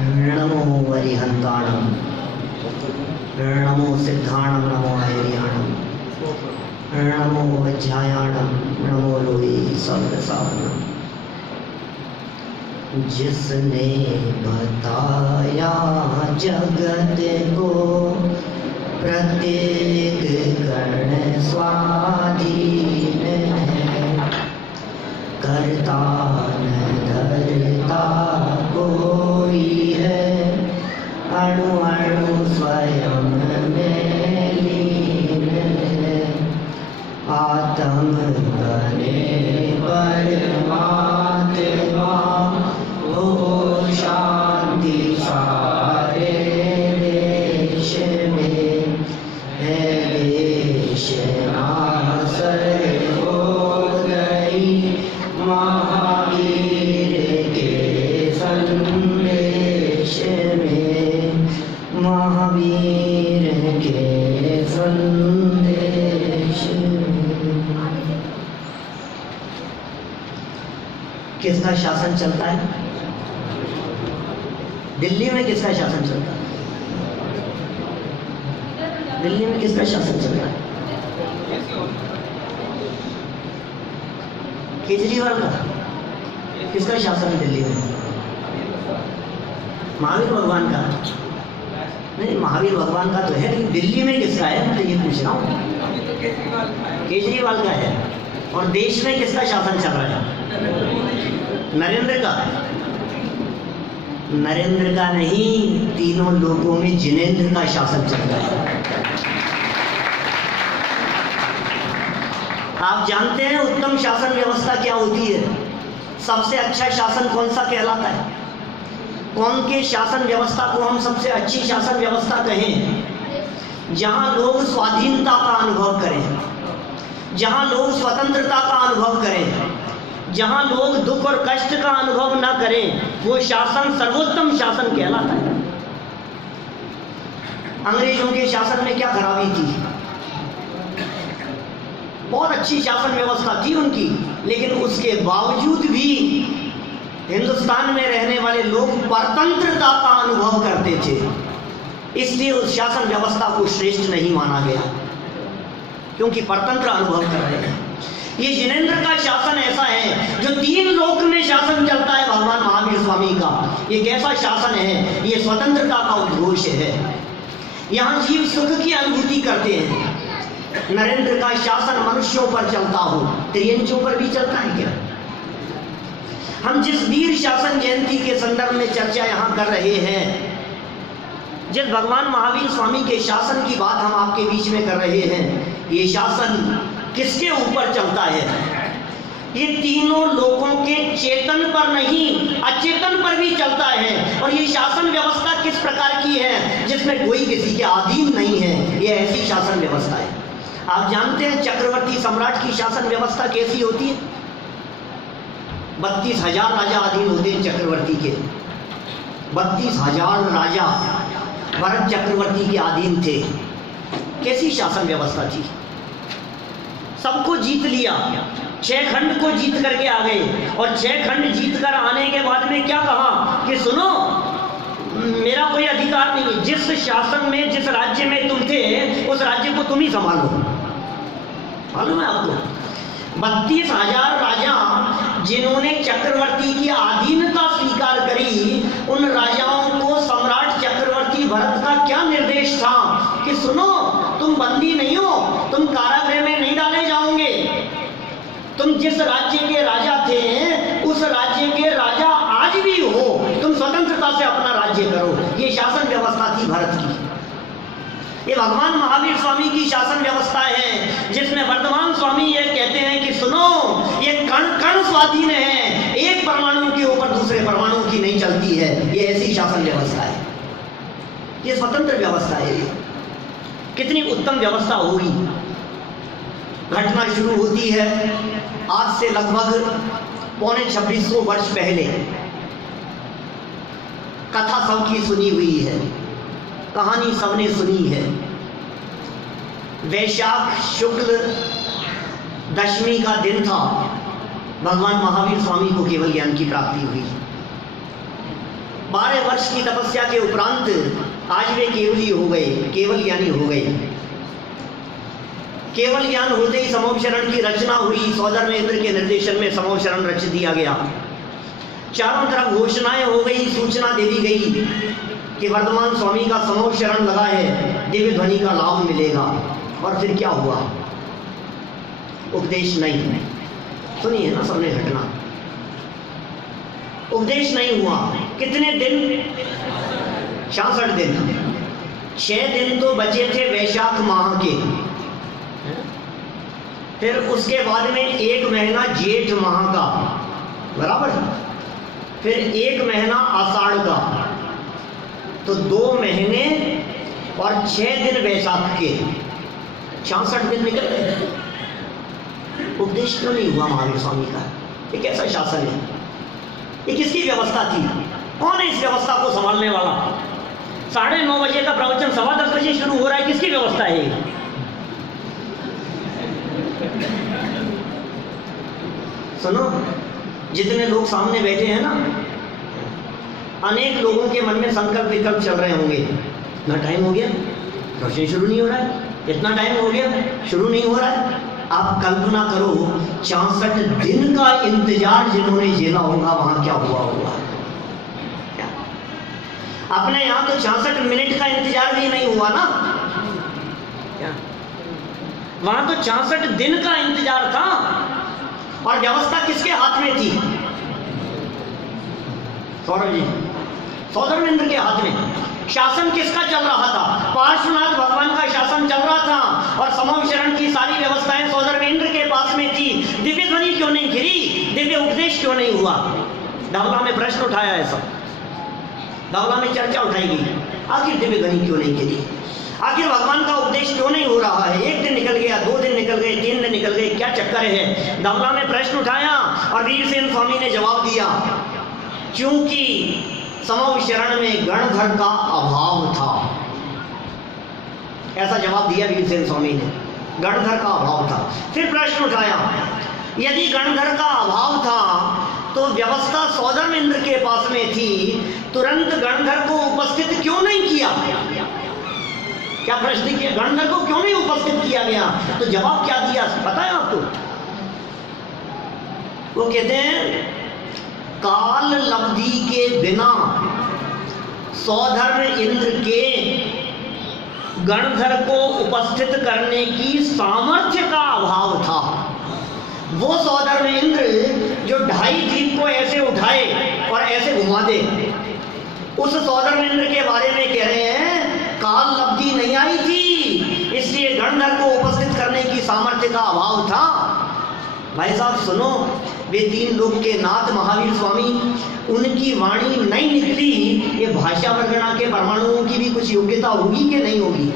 नमो वरिहंताणं, नमो सिद्धाणं, नमो हैरियाणं, नमो वज्रायाणं, नमो लोहे सर्वसारणं। जिसने बताया जगत को प्रत्येक कण स्वाधीन है, करता न धरता कोई है, अणु अणु स्वयं में लीन है। आत्म बने परमात्मा, हो शांति सारे देश में, है देश नासर हो गई महावीर के संदेश में, महावीर के संदेश में। किसका शासन चलता है? दिल्ली में किसका शासन चलता है? दिल्ली में किसका शासन चलता है? केजरीवाल का। किसका शासन है दिल्ली में? महावीर भगवान का। नहीं, महावीर भगवान का तो है, लेकिन दिल्ली में किसका है? मैं तो ये पूछ रहा हूँ। केजरीवाल का है। और देश में किसका शासन चल रहा है? नरेंद्र का। नरेंद्र का नहीं, तीनों लोगों में जिनेंद्र का शासन चल रहा है। आप जानते हैं उत्तम शासन व्यवस्था क्या होती है? सबसे अच्छा शासन कौन सा कहलाता है? कौन के शासन व्यवस्था को हम सबसे अच्छी शासन व्यवस्था कहें? जहां लोग स्वाधीनता का अनुभव करें, जहां लोग स्वतंत्रता का अनुभव करें, जहां लोग दुख और कष्ट का अनुभव न करें, वो शासन सर्वोत्तम शासन कहलाता है। अंग्रेजों के शासन में क्या खराबी थी? बहुत अच्छी शासन व्यवस्था थी उनकी, लेकिन उसके बावजूद भी हिंदुस्तान में रहने वाले लोग परतंत्रता का अनुभव करते थे, इसलिए उस शासन व्यवस्था को श्रेष्ठ नहीं माना गया, क्योंकि परतंत्र अनुभव कर रहे हैं। ये जिनेंद्र का शासन ऐसा है जो तीन लोक में शासन चलता है भगवान महावीर स्वामी का। ये कैसा शासन है? ये स्वतंत्रता का उद्घोष है। यहाँ जीव सुख की अनुभूति करते हैं। नरेंद्र का शासन मनुष्यों पर चलता हो, त्रियंचों पर भी चलता है क्या? हम जिस वीर शासन जयंती के संदर्भ में चर्चा यहाँ कर रहे हैं, जिस भगवान महावीर स्वामी के शासन की बात हम आपके बीच में कर रहे हैं, ये शासन किसके ऊपर चलता है? ये तीनों लोगों के चेतन पर नहीं, अचेतन पर भी चलता है। और ये शासन व्यवस्था किस प्रकार की है? जिसमें कोई किसी के अधीन नहीं है। ये ऐसी शासन व्यवस्था है। आप जानते हैं चक्रवर्ती सम्राट की शासन व्यवस्था कैसी होती है? 32,000 राजा अधीन होते हैं चक्रवर्ती के। 32,000 राजा भरत चक्रवर्ती के अधीन थे। कैसी शासन व्यवस्था थी? सबको जीत लिया, 6 खंड को जीत करके आ गए, और 6 खंड जीत कर आने के बाद में क्या कहा कि सुनो, मेरा कोई अधिकार नहीं है, जिस शासन में, जिस राज्य में तुम थे, उस राज्य को तुम ही संभालो। मालूम है आपको? 32,000 राजा जिन्होंने चक्रवर्ती की अधीनता स्वीकार करी, उन राजाओं को सम्राट चक्रवर्ती भरत का क्या निर्देश था कि सुनो, तुम बंदी नहीं हो, तुम कारागृह में नहीं डाले जाओगे, तुम जिस राज्य के राजा थे उस राज्य के राजा आज भी हो, तुम स्वतंत्रता से अपना राज्य करो। ये शासन व्यवस्था थी भारत की। ये भगवान महावीर स्वामी की शासन व्यवस्था है, जिसमें वर्तमान स्वामी ये कहते हैं कि सुनो, ये कण कण स्वाधीन है, एक परमाणु के ऊपर दूसरे परमाणु की नहीं चलती है। ये ऐसी शासन व्यवस्था है, ये स्वतंत्र व्यवस्था है। ये कितनी उत्तम व्यवस्था होगी। घटना शुरू होती है आज से लगभग 2500 वर्ष पहले। कथा सबकी सुनी हुई है, कहानी सबने सुनी है। वैशाख शुक्ल दशमी का दिन था, भगवान महावीर स्वामी को केवल ज्ञान की प्राप्ति हुई। 12 वर्ष की तपस्या के उपरांत आज वे केवली हो गए, केवल ज्ञानी हो गए। केवल ज्ञान होते ही समूह शरण की रचना हुई। सौधर्म इंद्र के निर्देशन में समूह शरण रच दिया गया। चारों तरफ घोषणाएं हो गई, सूचना दे दी गई कि वर्तमान स्वामी का समूह शरण लगा है, दिव्य ध्वनि का लाभ मिलेगा। और फिर क्या हुआ? उपदेश नहीं। सुनी है ना सबने घटना। उपदेश नहीं हुआ। कितने दिन? 66 दिन। 6 दिन तो बचे थे वैशाख माह के, फिर उसके बाद में 1 महीना जेठ माह का, बराबर, फिर 1 महीना आषाढ़ का, तो 2 महीने और 6 दिन वैशाख के, 66 दिन निकल गए। उपदेश क्यों नहीं हुआ महावीर स्वामी का? ये कैसा शासन है? ये किसकी व्यवस्था थी? कौन है इस व्यवस्था को संभालने वाला? 9:30 बजे का प्रवचन 10:15 बजे शुरू हो रहा है, किसकी व्यवस्था है? सुनो, जितने लोग सामने बैठे हैं ना, अनेक लोगों के मन में संकल्प विकल्प चल रहे होंगे। इतना टाइम हो गया, प्रवचन शुरू नहीं हो रहा है, इतना टाइम हो गया, शुरू नहीं हो रहा है। आप कल्पना करो 64 दिन का इंतजार जिन्होंने झेला होगा, वहां क्या हुआ होगा? अपने यहाँ तो 66 मिनट का इंतजार भी नहीं हुआ ना, क्या? वहां तो 66 दिन का इंतजार था। और व्यवस्था किसके हाथ में थी? सौरभ जी, सौधर्म इंद्र के हाथ में। शासन किसका चल रहा था? पार्श्वनाथ भगवान का शासन चल रहा था। और समूह शरण की सारी व्यवस्थाएं सौधर्म इंद्र के पास में थी। दिव्य ध्वनि क्यों नहीं गिरी? दिव्य उपदेश क्यों नहीं हुआ? धवला में प्रश्न उठाया है सब, धवला में चर्चा उठाई गई, आखिर दिव्य ध्वनि क्यों नहीं गिरी? आखिर भगवान का उपदेश क्यों नहीं हो रहा है? 1 दिन निकल गया, 2 दिन निकल गए, 3 दिन निकल गए, क्या चक्कर है? धवला में प्रश्न उठाया और वीरसेन स्वामी ने जवाब दिया, क्योंकि समूह शरण में गणधर का अभाव था। ऐसा जवाब दिया वीरसेन स्वामी ने, गणधर का अभाव था। फिर प्रश्न उठाया, यदि गणधर का अभाव था तो व्यवस्था सौधर्म इंद्र के पास में थी, तुरंत गणधर को उपस्थित क्यों नहीं किया? क्या प्रश्न किया? गणधर को क्यों नहीं उपस्थित किया गया? तो जवाब क्या दिया पता है आपको? वो कहते हैं, काल लब्धि के बिना सौधर्म इंद्र के गणधर को उपस्थित करने की सामर्थ्य का अभाव था। वो सौधर्म इंद्र जो 2.5 द्वीप को ऐसे उठाए और ऐसे घुमा दे, उस सौधर्म इंद्र के बारे में कह रहे हैं काल लब्धि नहीं आई थी, इसलिए गणधर को उपस्थित करने की सामर्थ्य का अभाव था। भाई साहब सुनो, वे 3 लोक के नाथ महावीर स्वामी, उनकी वाणी नहीं निकली, ये भाषा वर्गणा के परमाणुओं की भी कुछ योग्यता होगी कि नहीं होगी?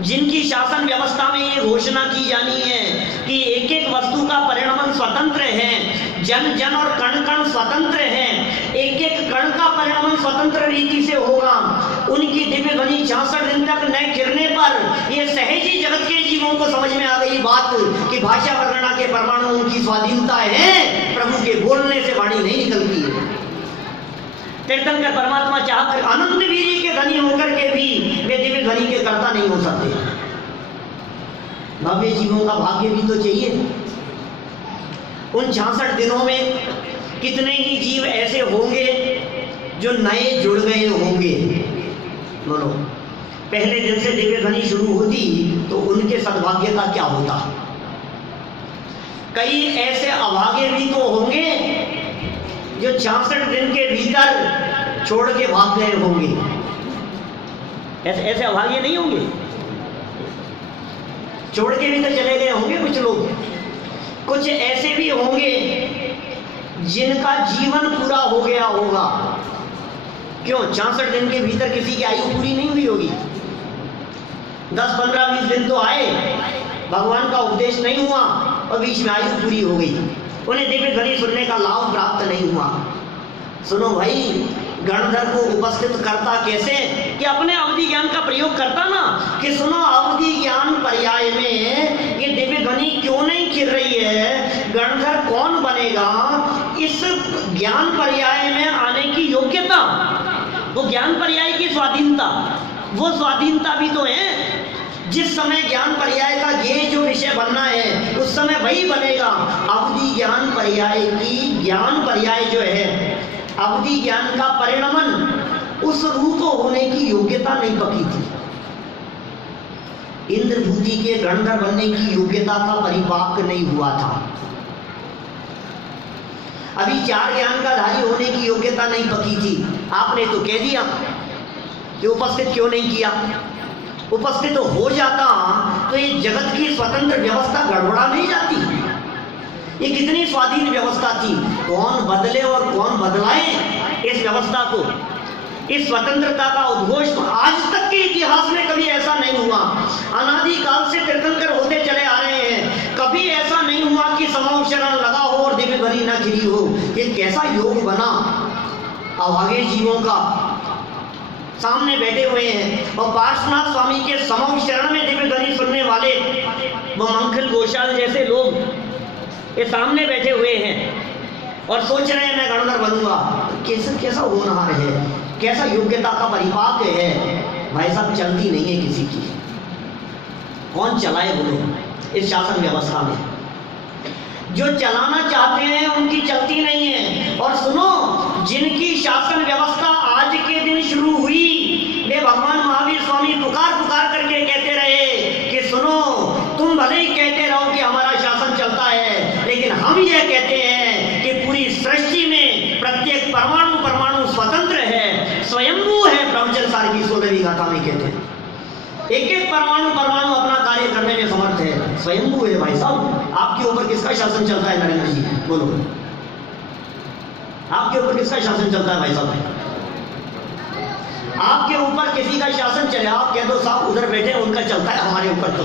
जिनकी शासन व्यवस्था में ये घोषणा की जानी है कि एक एक वस्तु का परिणमन स्वतंत्र है, जन जन और कण कण स्वतंत्र है, एक एक कण का परिणमन स्वतंत्र रीति से होगा, उनकी दिव्य ध्वनि 66 दिन तक न गिरने पर ये सहज ही जगत के जीवों को समझ में आ गई बात कि भाषा वर्णना के परमाणुओं की स्वाधीनता है, प्रभु के बोलने से वाणी नहीं निकलती है। तीर्थंकर परमात्मा चाहकर अनंत वीरी के धनी होकर के भी वे दिव्य ध्वनि के कर्ता नहीं हो सकते। भव्य जीवों का भाग्य भी तो चाहिए। उन 66 दिनों में कितने ही जीव ऐसे होंगे जो नए जुड़ गए होंगे। बोलो, पहले दिन से दिव्य ध्वनि शुरू होती तो उनके सद्भाग्य का क्या होता? कई ऐसे अभागे भी तो होंगे जो 66 दिन के भीतर छोड़ के भाग गए होंगे। ऐसे अभागे नहीं होंगे, छोड़ के भी तो चले गए होंगे कुछ लोग। कुछ ऐसे भी होंगे जिनका जीवन पूरा हो गया होगा। क्यों? 66 दिन के भीतर किसी की आयु पूरी नहीं हुई होगी। 10, 15, 20 दिन तो आए, भगवान का उपदेश नहीं हुआ और बीच में आयु पूरी हो गई, उन्हें दिव्य ध्वनि सुनने का लाभ प्राप्त नहीं हुआ। सुनो भाई, गणधर को उपस्थित करता कैसे कि अपने अवधि ज्ञान का प्रयोग करता ना कि सुनो अवधि ज्ञान पर्याय में ये दिव्य ध्वनि क्यों नहीं खिल रही है, गणधर कौन बनेगा इस ज्ञान पर्याय में आने की योग्यता, वो ज्ञान पर्याय की स्वाधीनता, वो स्वाधीनता भी तो है। जिस समय ज्ञान पर्याय का ये जो विषय बनना है उस समय वही बनेगा। अवधि ज्ञान पर्याय की ज्ञान पर्याय जो है अवधि ज्ञान का परिणमन उस रूप होने की योग्यता नहीं पकी थी। इंद्रभूति के गणधर बनने की योग्यता का परिपाक नहीं हुआ था। अभी 4 ज्ञान का धारी होने की योग्यता नहीं पकी थी। आपने तो कह दिया कि उपस्थित क्यों नहीं किया। उपस्थित तो हो जाता तो ये जगत की स्वतंत्र व्यवस्था गड़बड़ा नहीं जाती। ये कितनी स्वाधीन व्यवस्था थी, कौन बदले और कौन बदलाए इस व्यवस्था को। इस स्वतंत्रता का उद्घोष आज तक के इतिहास में कभी ऐसा नहीं हुआ। अनादि काल से तीर्थंकर होते चले आ रहे हैं, कभी ऐसा नहीं हुआ कि समोपचरण लगा हो और दिव्य ध्वनि न खिली हो। ये कैसा योग बना अभागे जीवों का। सामने बैठे हुए हैं और पार्श्वनाथ स्वामी के समूह शरण में दिव्य ध्वनि सुनने वाले वो मंखल घोषाल जैसे लोग ये सामने बैठे हुए हैं और सोच रहे हैं मैं गणधर बनूंगा। कैसा होनहार है, कैसा योग्यता का परिपाक है। भाई साहब चलती नहीं है किसी की। कौन चलाए बोलो इस शासन व्यवस्था में। जो चलाना चाहते हैं उनकी चलती नहीं है। और सुनो, जिनकी शासन व्यवस्था आज के दिन शुरू हुई वे भगवान महावीर स्वामी पुकार पुकार करके कहते रहे कि सुनो, तुम भले ही कहते रहो कि हमारा शासन चलता है, लेकिन हम ये कहते हैं कि पूरी सृष्टि में प्रत्येक परमाणु परमाणु स्वतंत्र है, स्वयंभू है। प्रवचन सार की 16वीं गाथा में कहते हैं एक एक परमाणु परमाणु अपना कार्य करने में समर्थ है, स्वयंभू है। भाई साहब आपके ऊपर किसका शासन चलता है नरेंद्र जी, बोलो आपके ऊपर किसका शासन चलता है। भाई साहब आपके ऊपर किसी का शासन चले, आप कह दो साहब उधर बैठे उनका चलता है, हमारे ऊपर तो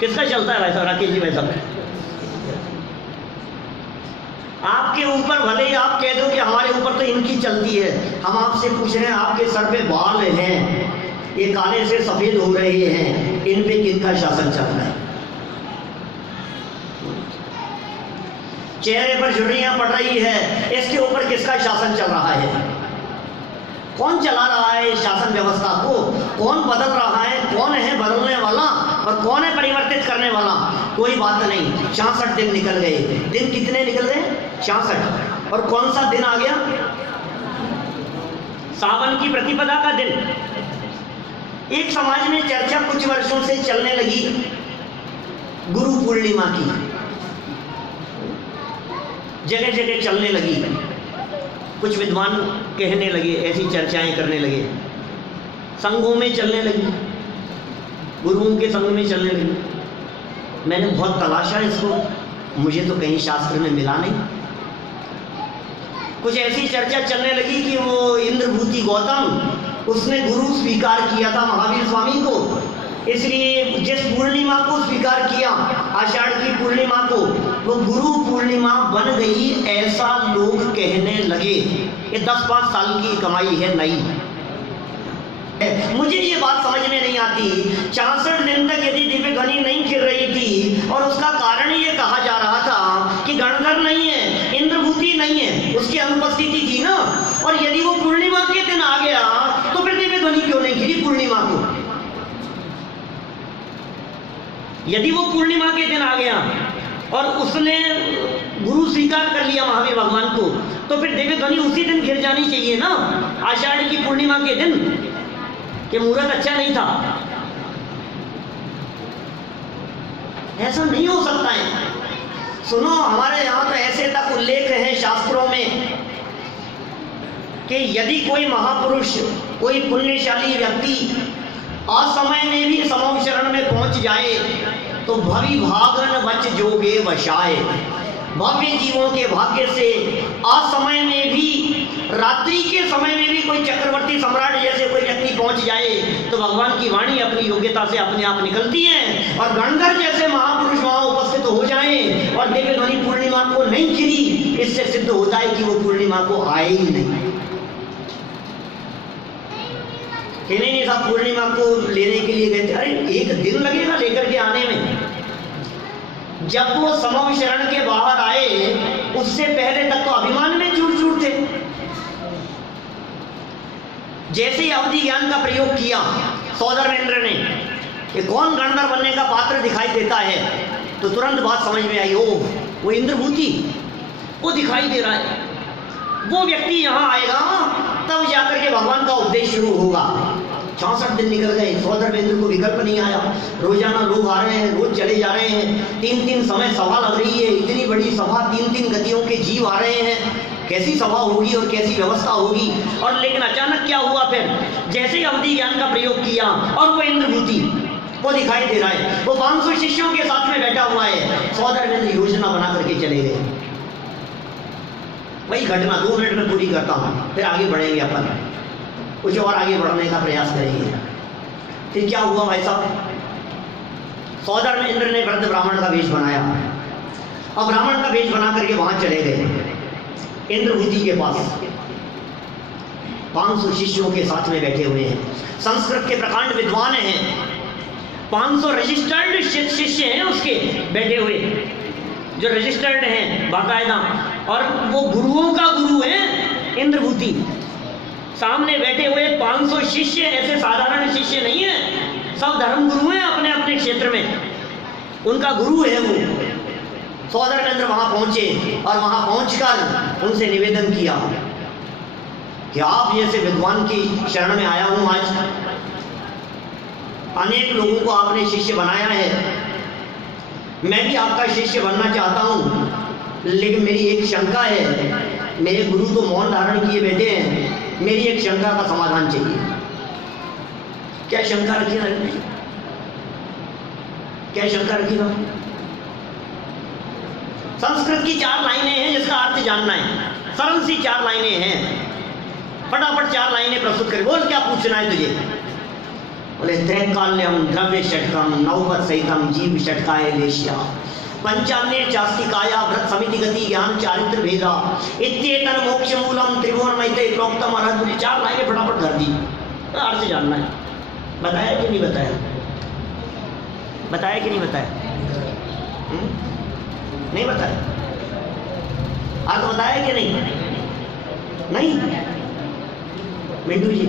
किसका चलता है। भाई साहब राकेश जी, भाई साहब आपके ऊपर भले ही आप कह दो कि हमारे ऊपर तो इनकी चलती है। हम आपसे पूछ रहे हैं आपके सर पे बाल हैं, ये काले से सफेद हो रहे हैं, इन पे किसका शासन चल रहा है। चेहरे पर झुर्रियां पड़ रही है, इसके ऊपर किसका शासन चल रहा है। कौन चला रहा है इस शासन व्यवस्था को, कौन बदल रहा है, कौन है बदलने वाला और कौन है परिवर्तित करने वाला। कोई बात नहीं। 66 दिन निकल गए। दिन कितने निकल गए? 66। और कौन सा दिन आ गया? सावन की प्रतिपदा का दिन। एक समाज में चर्चा कुछ वर्षों से चलने लगी गुरु पूर्णिमा की, जगह जगह चलने लगी। कुछ विद्वान कहने लगे, ऐसी चर्चाएं करने लगे, संघों में चलने लगी, गुरुओं के संघ में चलने लगी। मैंने बहुत तलाशा इसको, मुझे तो कहीं शास्त्र में मिला नहीं। कुछ ऐसी चर्चा चलने लगी कि वो इंद्रभूति गौतम उसने गुरु स्वीकार किया था महावीर स्वामी को, इसलिए जिस पूर्णिमा को स्वीकार किया आषाढ़ की पूर्णिमा को, वो गुरु पूर्णिमा बन गई, ऐसा लोग कहने लगे। ये 10-5 साल की कमाई है नई। मुझे ये बात समझ में नहीं आती। 64 दिन तक यदि दिव्य ध्वनि नहीं खिल रही थी और उसका कारण ये कहा जा रहा था कि गणधर नहीं है, इंद्रभूति नहीं है, उसकी अनुपस्थिति थी ना। और यदि वो पूर्णिमा के दिन आ गया तो फिर दिव्य ध्वनि क्यों नहीं खिली पूर्णिमा को। यदि वो पूर्णिमा के दिन आ गया और उसने गुरु स्वीकार कर लिया महावीर भगवान को, तो फिर दिव्य ध्वनि उसी दिन गिर जानी चाहिए ना, आषाढ़ की पूर्णिमा के दिन। कि मुहूर्त अच्छा नहीं था, ऐसा नहीं हो सकता है। सुनो, हमारे यहाँ तो ऐसे तक उल्लेख है शास्त्रों में कि यदि कोई महापुरुष, कोई पुण्यशाली व्यक्ति असमय में भी समूह शरण में पहुंच जाए तो भवि भागन वच जोगे वशाए। भव्य जीवों के भाग्य से असमय में भी, रात्रि के समय में भी कोई चक्रवर्ती सम्राट जैसे कोई व्यक्ति पहुंच जाए तो भगवान की वाणी अपनी योग्यता से अपने आप निकलती है और गणधर जैसे महापुरुष वहां उपस्थित हो जाएं और दिव्य ध्वनि पूर्णिमा को नहीं खिली, इससे सिद्ध होता है कि वो पूर्णिमा को आए ही नहीं। कि नहीं साहब पूर्णिमा को लेने के लिए गए थे, अरे एक दिन लगेगा लेकर के आने में। जब वो समव शरण के बाहर आए उससे पहले तक तो अभिमान में चूर चूर थे। जैसे ही अवधि ज्ञान का प्रयोग किया सौधर्मेंद्र ने कि कौन गणधर बनने का पात्र दिखाई देता है, तो तुरंत बात समझ में आई, ओ वो इंद्रभूति वो दिखाई दे रहा है, वो व्यक्ति यहाँ आएगा तब जाकर के भगवान का उपदेश शुरू होगा। 64 दिन निकल गए, सौधर्मेंद्र को विकल्प नहीं आया। रोजाना लोग आ रहे हैं, रोज चले जा रहे हैं, 3-3 समय सभा लग रही है, इतनी बड़ी सभा, 3-3 गतियों के जीव आ रहे हैं, कैसी सभा होगी और कैसी व्यवस्था होगी। और लेकिन अचानक क्या हुआ फिर, जैसे ही अवधि ज्ञान का प्रयोग किया और वो इंद्रभूति वो दिखाई दे रहा है, वो 500 शिष्यों के साथ में बैठा हुआ है। सौधर्मेंद्र योजना बना करके चले गए। वही घटना 2 मिनट में पूरी करता हूँ, फिर आगे बढ़ेंगे अपन, कुछ और आगे बढ़ने का प्रयास करेंगे। फिर क्या हुआ भाई साहब, सौधर्मेंद्र ने वृद्ध ब्राह्मण का वेश बनाया और ब्राह्मण का वेश बना करके वहां चले गए इंद्रभूति के पास। 500 शिष्यों के साथ में बैठे हुए हैं, संस्कृत के प्रकांड विद्वान हैं, 500 रजिस्टर्ड शिष्य हैं उसके बैठे हुए, जो रजिस्टर्ड हैं बाकायदा, और वो गुरुओं का गुरु है इंद्रभूति। सामने बैठे हुए 500 शिष्य, ऐसे साधारण शिष्य नहीं है, सब धर्म गुरु हैं अपने अपने क्षेत्र में, उनका गुरु है वो। सौधर्मेंद्र वहां पहुंचे और वहां पहुंचकर उनसे निवेदन किया कि आप जैसे विद्वान की शरण में आया हूं, आज अनेक लोगों को आपने शिष्य बनाया है, मैं भी आपका शिष्य बनना चाहता हूं, लेकिन मेरी एक शंका है, मेरे गुरु तो मौन धारण किए बैठे हैं, मेरी एक शंका का समाधान चाहिए। क्या शंका रखी है, क्या शंका रखी है? संस्कृत की 4 लाइनें हैं जिसका अर्थ जानना है, सरल सी 4 लाइनें हैं, फटाफट 4 लाइनें प्रस्तुत करें। बोल क्या पूछना है तुझे? बोले त्रैकाल्यम द्रव्य षटकम नवपद सहितम जीव षटकाय लेश्या पंचान्य चास्तिकाया व्रत समिति गति ज्ञान चारित्र भेदा इत्येतन मोक्ष मूलम त्रिभुवन मैत्रेय प्रोक्तम अरहत। 4 लाइनें फटाफट कर दी, अर्थ जानना है। बताया कि नहीं बताया? बताया कि नहीं बताया? नहीं बताया? अर्थ बताया कि नहीं? नहीं मिंटू जी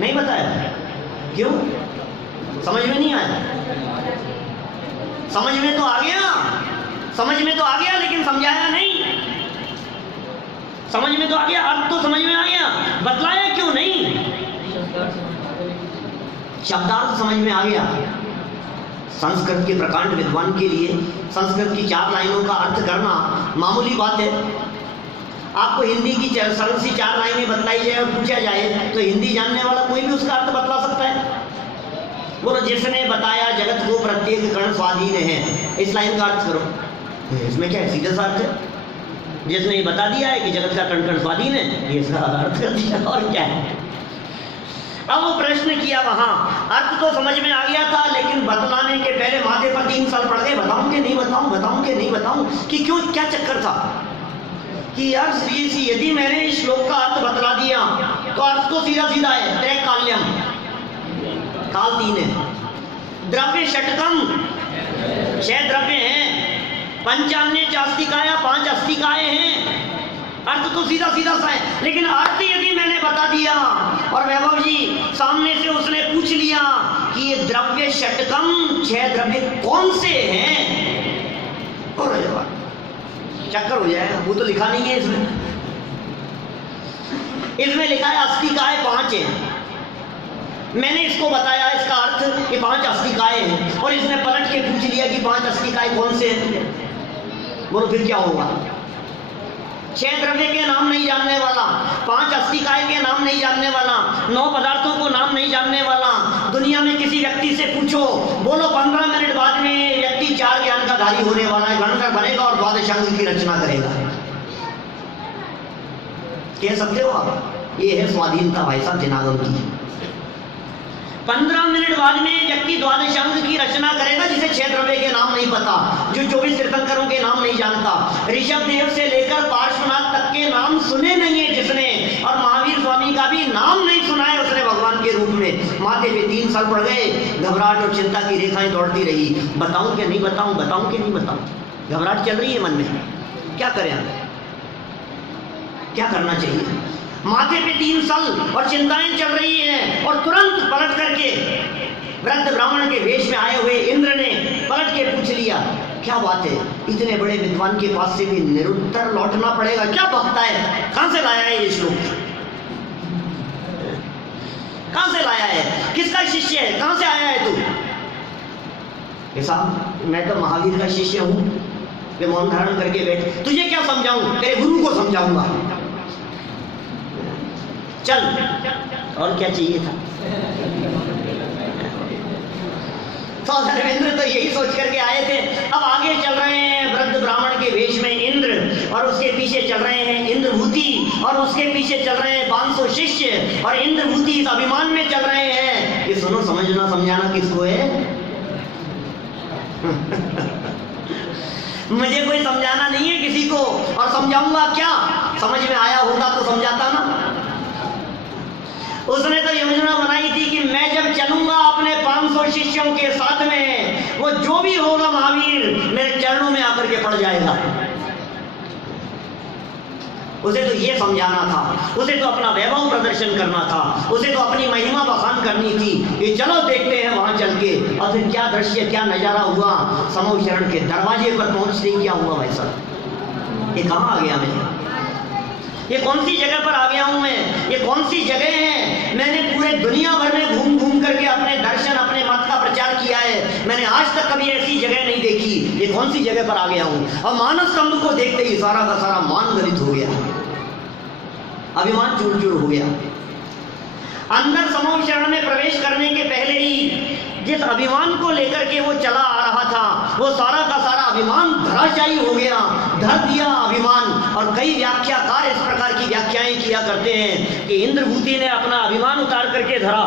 नहीं बताया, क्यों? समझ में नहीं आया? समझ में तो आ गया, समझ में तो आ गया, लेकिन समझाया नहीं। समझ में तो आ गया, अर्थ तो समझ में आ गया, बतलाया क्यों नहीं? शब्दार्थ समझ में आ गया। संस्कृत के प्रकांड विद्वान के लिए संस्कृत की 4 लाइनों का अर्थ करना मामूली बात है। आपको हिंदी की सरल सी 4 लाइनें बतलाई जाए और पूछा जाए तो हिंदी जानने वाला कोई भी उसका अर्थ बतला सकता है। बोलो जिसने बताया जगत को प्रत्येक कण स्वाधीन है, इस लाइन का अर्थ करो। इसमें क्या है, सीधा सा अर्थ है। जिसने बता दिया है कि जगत का कण कण स्वाधीन है, ये इसका अर्थ कर दिया, और क्या है। अब वो प्रश्न किया, वहां अर्थ तो समझ में आ गया था, लेकिन बतलाने के पहले माथे पर 3 साल पड़ गए, बताऊं कि नहीं बताऊं, बताऊं कि नहीं बताऊं, कि क्यों, क्या चक्कर था कि यार यदि मैंने इस श्लोक का अर्थ बतला दिया तो अर्थ तो सीधा सीधा है, त्रैकाल्यम, काल 3 है, द्रव्य षटकम 6 द्रव्य हैं, पंचान्य चास्तिकाया 5 अस्तिकाएं हैं, अर्थ तो सीधा सीधा सा है। लेकिन अर्थ यदि मैंने बता दिया और वैभव जी सामने से उसने पूछ लिया कि ये द्रव्य षटकम 6 द्रव्य कौन से हैं, और चक्कर हो जाएगा। वो तो लिखा नहीं है इसमें, इसमें लिखा है अस्तिकाएं 5 हैं। मैंने इसको बताया इसका अर्थ कि 5 अस्तिकाएं हैं, और इसने पलट के पूछ लिया कि 5 अस्तिकाएं कौन से हैं। बोलो फिर क्या होगा? 6 द्रव्य के नाम नहीं जानने वाला, 5 अस्तिकाय के नाम नहीं जानने वाला, 9 पदार्थों को नाम नहीं जानने वाला, दुनिया में किसी व्यक्ति से पूछो, बोलो 15 मिनट बाद में व्यक्ति 4 ज्ञान का धारी होने वाला है, गणधर बनेगा और द्वादशांग की रचना करेगा। कह सकते हो आप? ये है स्वाधीनता भाई साहब जनागम की। 15 मिनट बाद में व्यक्ति द्वादश अंग की रचना करेगा जिसे 6 द्रव्य के नाम नहीं पता, जो 24 तीर्थंकरों के नाम नहीं जानता, ऋषभ देव से लेकर पार्श्वनाथ तक के नाम सुने नहीं है जिसने, और महावीर स्वामी का भी नाम नहीं सुना है उसने भगवान के रूप में। माथे पे 3 साल पड़ गए, घबराहट और चिंता की रेखाएं दौड़ती रही, बताऊं कि नहीं बताऊं, बताऊं कि नहीं बताऊं, घबराहट चल रही है मन में, क्या करें हम, क्या करना चाहिए। माथे पे 3 साल और चिंताएं चल रही हैं, और तुरंत पलट करके वृद्ध ब्राह्मण के वेश में आए हुए इंद्र ने पलट के पूछ लिया, क्या बात है, इतने बड़े विद्वान के पास से भी निरुत्तर लौटना पड़ेगा, क्या बकता है, कहां से लाया है ये श्लोक, कहां से लाया है, किसका शिष्य है, कहां से आया है तू। साहब मैं तो महावीर का शिष्य हूं, वे मौन धारण करके बैठ, तुझे क्या समझाऊं, तेरे गुरु को समझाऊंगा, चल, और क्या चाहिए था। तो धर्मेंद्र तो यही सोच करके आए थे। अब आगे चल रहे हैं वृद्ध ब्राह्मण के वेश में इंद्र, और उसके पीछे चल रहे हैं इंद्रभूति, और उसके पीछे चल रहे हैं 500 शिष्य, और इंद्रभूति इस अभिमान में चल रहे हैं कि सुनो, समझना समझाना किसको है मुझे कोई समझाना नहीं है किसी को, और समझाऊंगा क्या, समझ में आया होता तो समझाता ना। उसने तो योजना बनाई थी कि मैं जब चलूंगा अपने 500 शिष्यों के साथ में, वो जो भी होगा महावीर मेरे चरणों में आकर के पड़ जाएगा। उसे तो ये समझाना था, उसे तो अपना वैभव प्रदर्शन करना था, उसे तो अपनी महिमा बखान करनी थी कि चलो देखते हैं वहां चल के। और फिर क्या दृश्य, क्या नजारा हुआ, समूह शरण के दरवाजे पर पहुंचते ही क्या हुआ भाई साहब, ये कहां आ गया मैं, ये कौन सी जगह पर आ गया हूं मैं, ये कौन सी जगह है। मैंने पूरे दुनिया भर में घूम घूम करके अपने दर्शन, अपने मत का प्रचार किया है, मैंने आज तक कभी ऐसी जगह नहीं देखी, ये कौन सी जगह पर आ गया हूं। और मानस स्तंभ को देखते ही सारा का सारा मान गलित हो गया, अभिमान चूर चूर हो गया। अंदर समूह शरण में प्रवेश करने के पहले ही जिस अभिमान को लेकर के वो चला आ रहा था, वो सारा का सारा अभिमान धराशायी हो गया, धर दिया अभिमान। और कई व्याख्याकार इस प्रकार की व्याख्याएं किया करते हैं कि इंद्रभूति ने अपना अभिमान उतार करके धरा,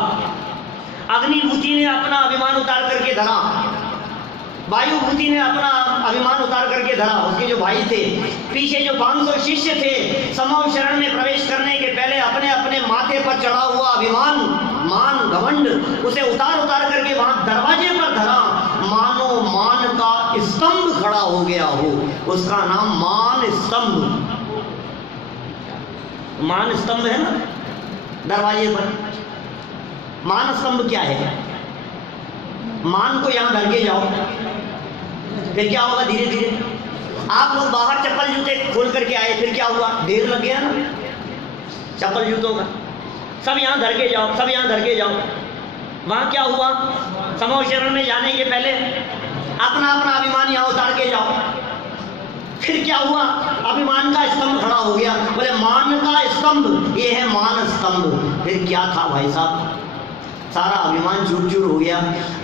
अग्निभूति ने अपना अभिमान उतार करके धरा, वायुभूति ने अपना अभिमान उतार करके धरा, उसके जो भाई थे, पीछे जो 500 शिष्य थे, समूह शरण में प्रवेश करने के पहले अपने अपने माथे पर चढ़ा हुआ अभिमान, मान, घमंड, उसे उतार उतार करके वहां दरवाजे पर धरा, मानो मान का स्तंभ खड़ा हो गया हो, उसका नाम मान स्तंभ। मान स्तंभ है ना दरवाजे पर, मान स्तंभ क्या है, मान को यहां धर के जाओ, फिर क्या होगा, धीरे धीरे आप लोग बाहर चप्पल जूते खोल करके आए, फिर क्या हुआ, ढेर लग गया ना चप्पल जूतों का, सब यहाँ धर के जाओ, सब यहाँ धर के जाओ। वहां क्या हुआ, समूह शरण में जाने के पहले अपना अपना अभिमान यहाँ उतार के जाओ, फिर क्या हुआ, अभिमान का स्तंभ खड़ा हो गया, बोले मान का स्तंभ, ये है मान स्तंभ। फिर क्या था भाई साहब, सारा अभिमान चूर चूर हो गया,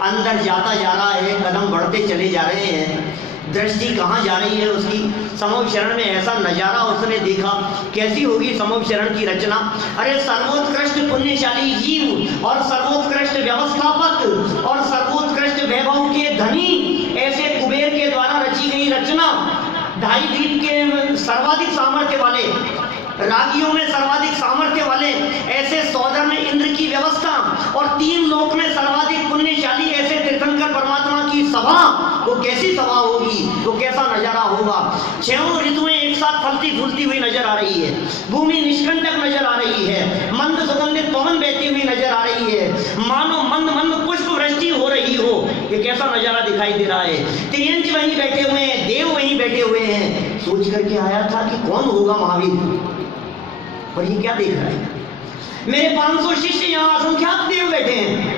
अंदर जाता जा रहा है, कदम बढ़ते चले जा रहे हैं, दृष्टि कहाँ जा रही है उसकी। समूह शरण में ऐसा नजारा उसने देखा, कैसी होगी समूह शरण की रचना। अरे सर्वोत्कृष्ट पुण्यशाली जीव और सर्वोत्कृष्ट व्यवस्थापक और सर्वोत्कृष्ट वैभव के धनी, ऐसे कुबेर के द्वारा रची गई रचना, 2.5 द्वीप के सर्वाधिक सामर्थ्य वाले, रागियों में सर्वाधिक सामर्थ्य वाले ऐसे सौदर में इंद्र की व्यवस्था, और 3 लोक में सर्वाधिक पुण्यशाली ऐसे तीर्थंकर परमात्मा की सभा, वो कैसी सभा होगी, वो कैसा नजारा होगा। 6 ऋतुएं एक साथ फलती फूलती हुई नजर आ रही है, भूमि निष्कंटक नजर आ रही है, मंद सुगंधित पवन बहती हुई नजर आ रही है, मानो मंद मंद पुष्प वृष्टि हो रही हो, ये कैसा नजारा दिखाई दे रहा है। त्रियंच वहीं बैठे हुए हैं, देव वहीं बैठे हुए हैं। सोच करके आया था कि कौन होगा महावीर, और ये क्या देख रहा है, मेरे 500 शिष्य यहाँ असंख्यात देव बैठे हैं,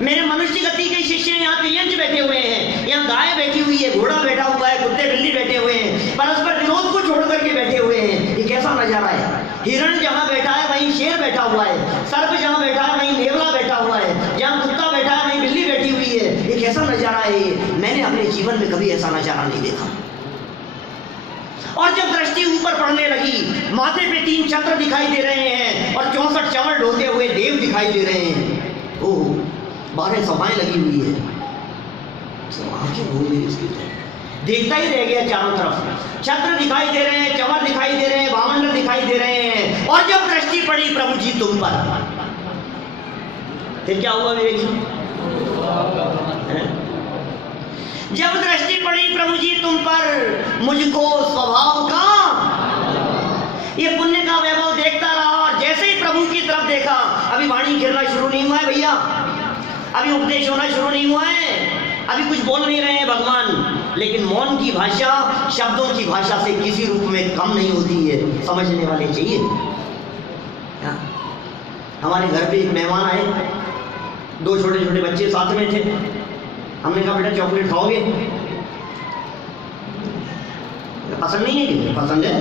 मेरे मनुष्य गति के शिष्य यहाँ त्रियंच बैठे हुए हैं, यहाँ गाय बैठी हुई है, घोड़ा बैठा हुआ है, कुत्ते बिल्ली बैठे हुए हैं, परस्पर विरोध को छोड़ करके बैठे हुए हैं। ये कैसा नजारा है, हिरण जहाँ बैठा है वहीं शेर बैठा हुआ है, सर्प जहाँ बैठा है वहीं नेवला बैठा हुआ है, जहाँ कुत्ता बैठा है वहीं बिल्ली बैठी हुई है। ये कैसा नजारा है, ये मैंने अपने जीवन में कभी ऐसा नजारा नहीं देखा। और जब दृष्टि ऊपर पड़ने लगी, माथे पे 3 छत्र दिखाई दे रहे हैं और 64 चंवर ढोते हुए देव दिखाई दे रहे हैं। ओह 12 सभाएं लगी हुई है, सब आंखें घूम गई इसकी तरफ, देखता ही रह गया चारों तरफ। छत्र दिखाई दे रहे हैं, चवर दिखाई दे रहे हैं, वामंडल दिखाई दे रहे हैं। और जब दृष्टि पड़ी प्रभु जी तुम पर, फिर क्या हुआ विवेक जी? जब दृष्टि पड़ी प्रभु जी तुम पर, मुझको स्वभाव का ये पुण्य का वैभव देखता रहा। और जैसे ही प्रभु की तरफ देखा, अभी वाणी गिरना शुरू नहीं हुआ है भैया, अभी उपदेश होना शुरू नहीं हुआ है, अभी कुछ बोल नहीं रहे हैं भगवान, लेकिन मौन की भाषा शब्दों की भाषा से किसी रूप में कम नहीं होती है, समझने वाले चाहिए। हमारे घर पे एक मेहमान आए, 2 छोटे छोटे बच्चे साथ में थे। हमने कहा बेटा चॉकलेट खाओगे? पसंद नहीं है कि पसंद है?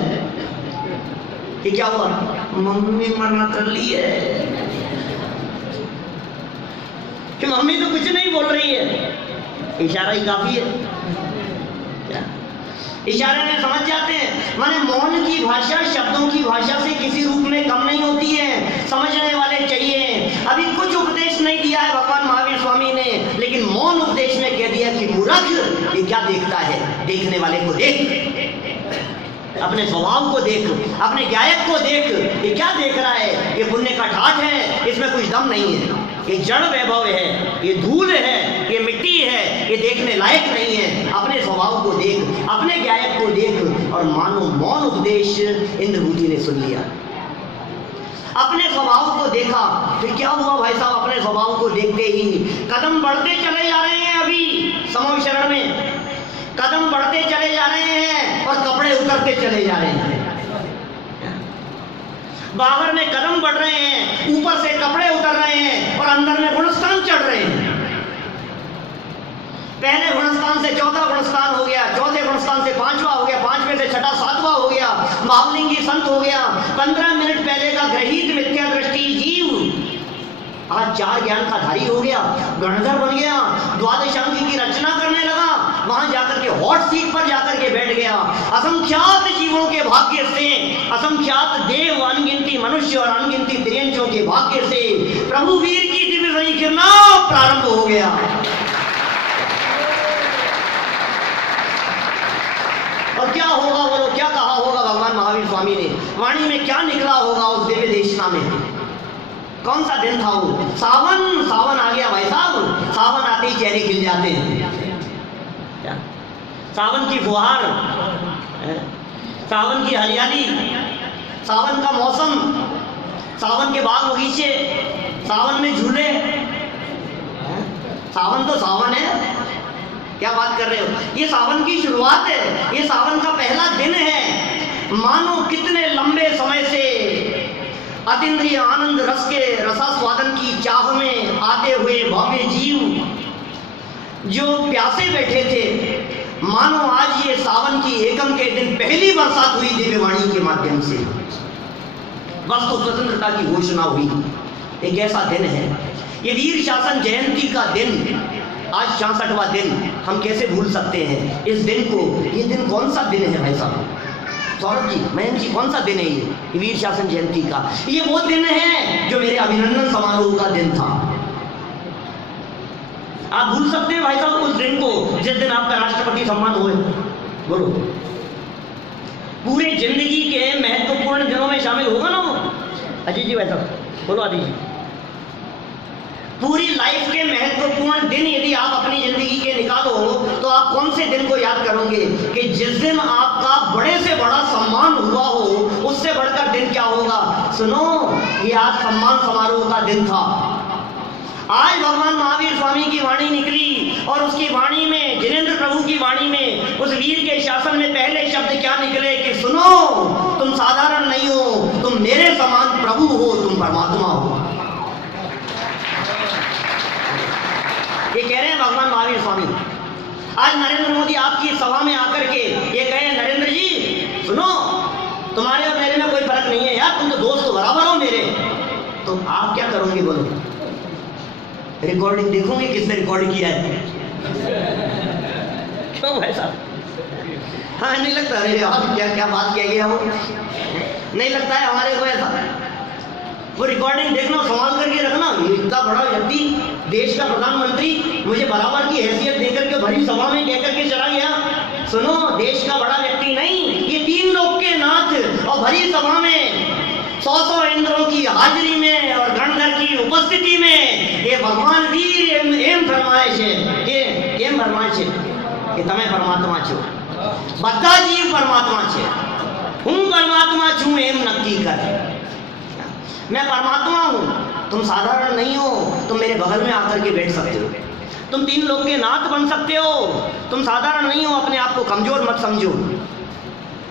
कि क्या हुआ? मम्मी मना कर ली है। कि मम्मी तो कुछ नहीं बोल रही है, इशारा ही काफी है। क्या इशारे में समझ जाते हैं? माने मौन की भाषा शब्दों की भाषा से किसी रूप में कम नहीं होती है, समझने वाले चाहिए। अभी कुछ उपदेश नहीं दिया है भगवान महावीर स्वामी ने, लेकिन मौन उपदेश में कह दिया कि मूर्ख, ये क्या देखता है? देखने वाले को देख, अपने स्वभाव को देख, अपने गायक को देख, ये क्या देख रहा है? ये पुण्य का ठाठ है, इसमें कुछ दम नहीं है, ये जड़ वैभव है, ये धूल है, ये मिट्टी है, ये देखने लायक नहीं है। अपने स्वभाव को देख, अपने गायक को देख। और मानो मौन उपदेश इंद्रभूति ने सुन लिया, अपने स्वभाव को देखा। फिर क्या हुआ भाई साहब? अपने स्वभाव को देखते ही कदम बढ़ते चले जा रहे हैं। अभी समोशरण में कदम बढ़ते चले जा रहे हैं और कपड़े उतरते चले जा रहे हैं। बाहर में कदम बढ़ रहे हैं, ऊपर से कपड़े उतर रहे हैं और अंदर में गुणस्थान चढ़ रहे हैं। पहले गुणस्थान से चौथा गुणस्थान हो गया, चौथे गुणस्थान से 5वां हो गया, 5वें से छठा 7वां हो गया, महालिंगी संत हो गया। 15 मिनट पहले का ग्रहित मिथ्या दृष्टि जीव आज 4 ज्ञान का धारी हो गया, गणधर बन गया, द्वादशांगी की रचना करने लगा, वहां जाकर के हॉट सीट पर जाकर के बैठ गया। असंख्यात जीवों के भाग्य से, असंख्यात देव, अनगिनती मनुष्य और अनगिनती त्रियंचों के भाग्य से प्रभु वीर की दिव्य रही गिरना प्रारंभ हो गया। और क्या होगा बोलो? क्या कहा होगा भगवान महावीर स्वामी ने? वाणी में क्या निकला होगा उस दिव्य देशना में? कौन सा दिन था वो? सावन। सावन आ गया भाई साहब, सावन आते ही चेहरे खिल जाते हैं। क्या? सावन की फुहार, सावन की हरियाली, सावन का मौसम, सावन के बाग बगीचे, सावन में झूले। सावन तो सावन है, क्या बात कर रहे हो? ये सावन की शुरुआत है, ये सावन का पहला दिन है। मानो कितने लंबे समय से अतीन्द्रिय आनंद रस के रसास्वादन की चाह में आते हुए भव्य जीव जो प्यासे बैठे थे, मानो आज ये सावन की एकम के दिन पहली बरसात हुई दिव्यवाणी के माध्यम से, वस्तु स्वतंत्रता की घोषणा हुई। एक ऐसा दिन है ये वीर शासन जयंती का दिन, आज 66वां दिन। हम कैसे भूल सकते हैं इस दिन को? ये दिन कौन सा दिन है भाई साहब? सौरभ जी, मयंक जी, कौन सा दिन है ये वीर शासन जयंती का? ये वो दिन है जो मेरे अभिनंदन समारोह का दिन था। आप भूल सकते हैं भाई साहब उस दिन को जिस दिन आपका राष्ट्रपति सम्मान हुए? बोलो, पूरे जिंदगी के महत्वपूर्ण दिनों में शामिल होगा ना वो? अजीत जी भाई साहब बोलो। आदि जी, पूरी लाइफ के महत्वपूर्ण दिन यदि आप अपनी जिंदगी के निकालो तो आप कौन से दिन को याद करोगे? कि जिस दिन आपका बड़े से बड़ा सम्मान हुआ हो, उससे बढ़कर दिन क्या होगा? सुनो, ये आज सम्मान समारोह का दिन था। आज भगवान महावीर स्वामी की वाणी निकली और उसकी वाणी में, जिनेंद्र प्रभु की वाणी में, उस वीर के शासन में पहले शब्द क्या निकले? कि सुनो, तुम साधारण नहीं हो, तुम मेरे समान प्रभु हो, तुम परमात्मा हो। ये कह रहे हैं भगवान महावीर स्वामी। आज नरेंद्र मोदी आपकी सभा में आकर के ये कहे, नरेंद्र जी सुनो, तुम्हारे और मेरे में कोई फर्क नहीं है यार, तुम तो दोस्त बराबर हो मेरे। तो आप क्या करोगे बोलो? रिकॉर्डिंग देखोगे किसने रिकॉर्ड किया है? क्यों भाई साहब? हाँ, नहीं लगता? अरे यार क्या क्या बात किया गया वो, नहीं लगता है हमारे को ऐसा? वो रिकॉर्डिंग देखना, संभाल करके रखना। ये इतना बड़ा व्यक्ति, देश का प्रधानमंत्री, मुझे बराबर की हैसियत देकर के भरी सभा में कह करके चला गया। सुनो, देश का बड़ा व्यक्ति नहीं, ये 3 लोक के नाथ, और भरी सभा में 100 इंद्रों की हाजिरी में और गणधर की उपस्थिति में ये भगवान वीर एम फरमाइश है, ये एम फरमाइश है कि તમે પરમાત્મા છો, બધા જીવ પરમાત્મા છે, હું પરમાત્મા છું એમ નક્કી કર। मैं परमात्मा हूँ, तुम साधारण नहीं हो, तुम मेरे बगल में आकर के बैठ सकते हो, तुम 3 लोक के नाथ बन सकते हो, तुम साधारण नहीं हो, अपने आप को कमजोर मत समझो।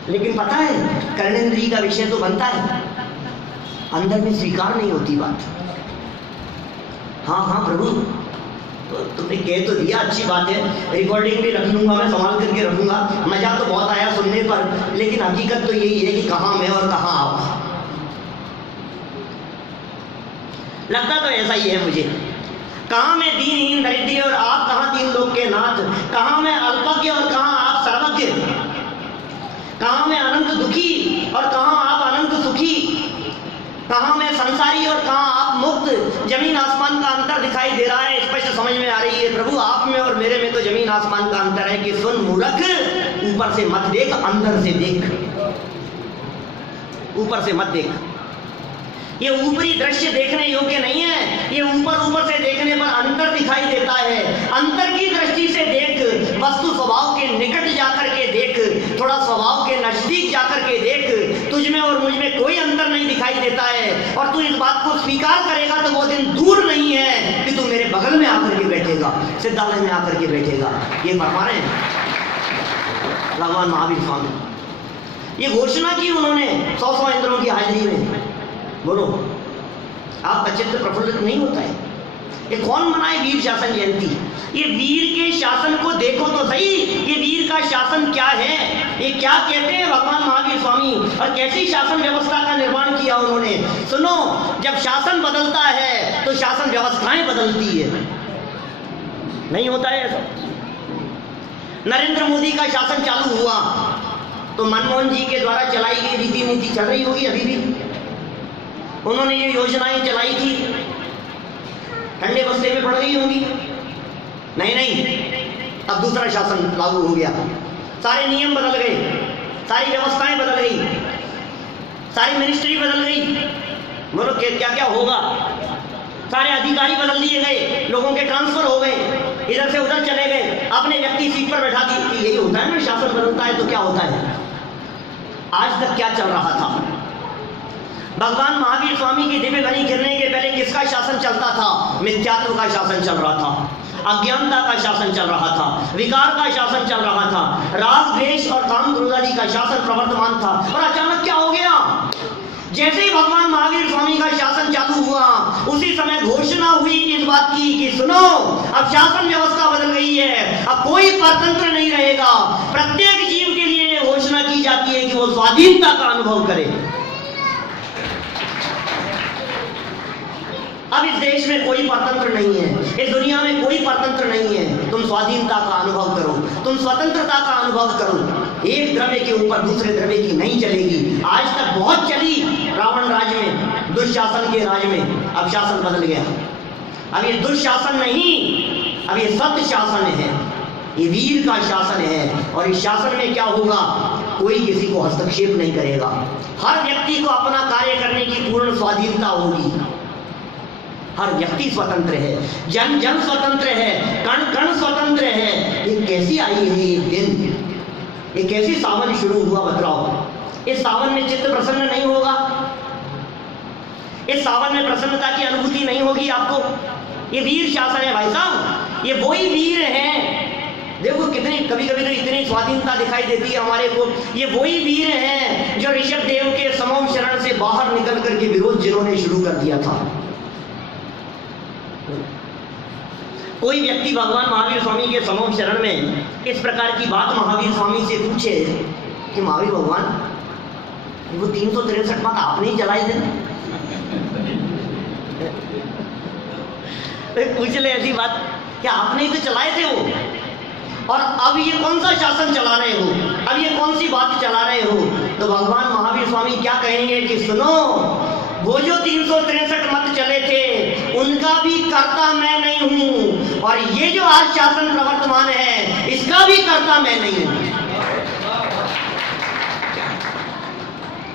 लेकिन पता है, कर्णेंद्रिय का विषय तो बनता है, अंदर में स्वीकार नहीं होती बात। हाँ हाँ प्रभु, तो तुमने कह तो दिया, अच्छी बात है, रिकॉर्डिंग भी रख लूंगा, मैं संभाल करके रखूंगा, मजा तो बहुत आया सुनने पर, लेकिन हकीकत तो यही है कि कहाँ मैं और कहाँ आप। लगता तो ऐसा ही है मुझे, कहाँ मैं दीनहीन दरिद्री और आप कहाँ 3 लोक के नाथ, कहाँ मैं अल्पज्ञ और कहाँ आप सर्वज्ञ, कहाँ मैं अनंत दुखी और कहाँ आप अनंत सुखी, कहाँ मैं संसारी और कहाँ आप मुक्त। जमीन आसमान का अंतर दिखाई दे रहा है, स्पष्ट समझ में आ रही है प्रभु, आप में और मेरे में तो जमीन आसमान का अंतर है कि सुन मूर्ख, ऊपर से मत देख, अंदर से देख, ऊपर से मत देख। ये ऊपरी दृश्य देखने योग्य नहीं है, ये ऊपर से देखने पर अंतर दिखाई देता है। अंतर की दृष्टि से देख, वस्तु स्वभाव के निकट जाकर के देख, थोड़ा स्वभाव के नजदीक जाकर के देख, तुझ में और मुझ में कोई अंतर नहीं दिखाई देता है। और तू इस बात को स्वीकार करेगा तो वो दिन दूर नहीं है कि तू मेरे बगल में आकर के बैठेगा, सिद्धालय में आकर के बैठेगा। ये फरमा रहे हैं भगवान महावीर स्वामी। ये घोषणा की उन्होंने 100 इंद्रों की हाजिरी में। बोलो, आपका चित्त प्रफुल्लित नहीं होता है? ये कौन मनाए वीर शासन जयंती? ये वीर के शासन को देखो तो सही, ये वीर का शासन क्या है, ये क्या कहते हैं भगवान महावीर स्वामी, और कैसी शासन व्यवस्था का निर्माण किया उन्होंने। सुनो, जब शासन बदलता है तो शासन व्यवस्थाएं बदलती है, नहीं होता है ऐसा? नरेंद्र मोदी का शासन चालू हुआ तो मनमोहन जी के द्वारा चलाई गई रीति नीति चल रही होगी अभी भी। उन्होंने ये योजनाएं चलाई थी, ठंडे बस्ते में पड़ गई होंगी? नहीं, अब दूसरा शासन लागू हो गया, सारे नियम बदल गए, सारी व्यवस्थाएं बदल गई, सारी मिनिस्ट्री बदल गई। बोलो क्या क्या होगा? सारे अधिकारी बदल दिए गए, लोगों के ट्रांसफर हो गए, इधर से उधर चले गए, अपने व्यक्ति सीट पर बैठा दी। यही होता है ना, शासन बदलता है तो क्या होता है। आज तक क्या चल रहा था? भगवान महावीर स्वामी की दिव्य वाणी गिरने के पहले किसका शासन चलता था? मिथ्यात्व का शासन चल रहा था, अज्ञानता का शासन चल रहा था, विकार का शासन चल रहा था, राग द्वेष और काम क्रोध आदि का शासन प्रवर्तमान था। और अचानक क्या हो गया? जैसे ही भगवान महावीर स्वामी का शासन चालू हुआ, उसी समय घोषणा हुई इस बात की कि सुनो, अब शासन व्यवस्था बदल गई है, अब कोई परतंत्र नहीं रहेगा। प्रत्येक जीव के लिए घोषणा की जाती है कि वो स्वाधीनता का अनुभव करे। अब इस देश में कोई परतंत्र नहीं है, इस दुनिया में कोई परतंत्र नहीं है। तुम स्वाधीनता का अनुभव करो, तुम स्वतंत्रता का अनुभव करो। एक द्रव्य के ऊपर दूसरे द्रव्य की नहीं चलेगी। आज तक बहुत चली रावण राज में, दुशासन के राज में, अब शासन बदल गया। अब ये दुशासन नहीं, अब ये सत्य शासन है, ये वीर का शासन है। और इस शासन में क्या होगा? कोई किसी को हस्तक्षेप नहीं करेगा, हर व्यक्ति को अपना कार्य करने की पूर्ण स्वाधीनता होगी। हर व्यक्ति स्वतंत्र है, जन जन स्वतंत्र है, कण कण स्वतंत्र है। ये कैसी आई है ये दिन? ये कैसी सावन शुरू हुआ बताओ? इस सावन में चित्त प्रसन्न नहीं होगा? इस सावन में प्रसन्नता की अनुभूति नहीं होगी आपको? ये वीर शासन है भाई साहब, ये वही वीर है। देखो कितनी कभी कभी तो इतनी स्वाधीनता दिखाई देती है हमारे को। ये वही वीर हैं जो ऋषभ देव के समूह शरण से बाहर निकल करके विरोध जिन्होंने शुरू कर दिया था। कोई व्यक्ति भगवान महावीर स्वामी के समूह शरण में इस प्रकार की बात महावीर स्वामी से पूछे कि महावीर भगवान, वो 363 मत आपने ही जलाए थे? पूछ ले ऐसी बात कि आपने ही तो चलाए थे वो, और अब ये कौन सा शासन चला रहे हो, अब ये कौन सी बात चला रहे हो? तो भगवान महावीर स्वामी क्या कहेंगे कि सुनो, वो जो 363 मत चले थे उनका भी कर्ता मैं नहीं हूं, और ये जो आज शासन प्रवर्तमान है इसका भी कर्ता मैं नहीं हूं।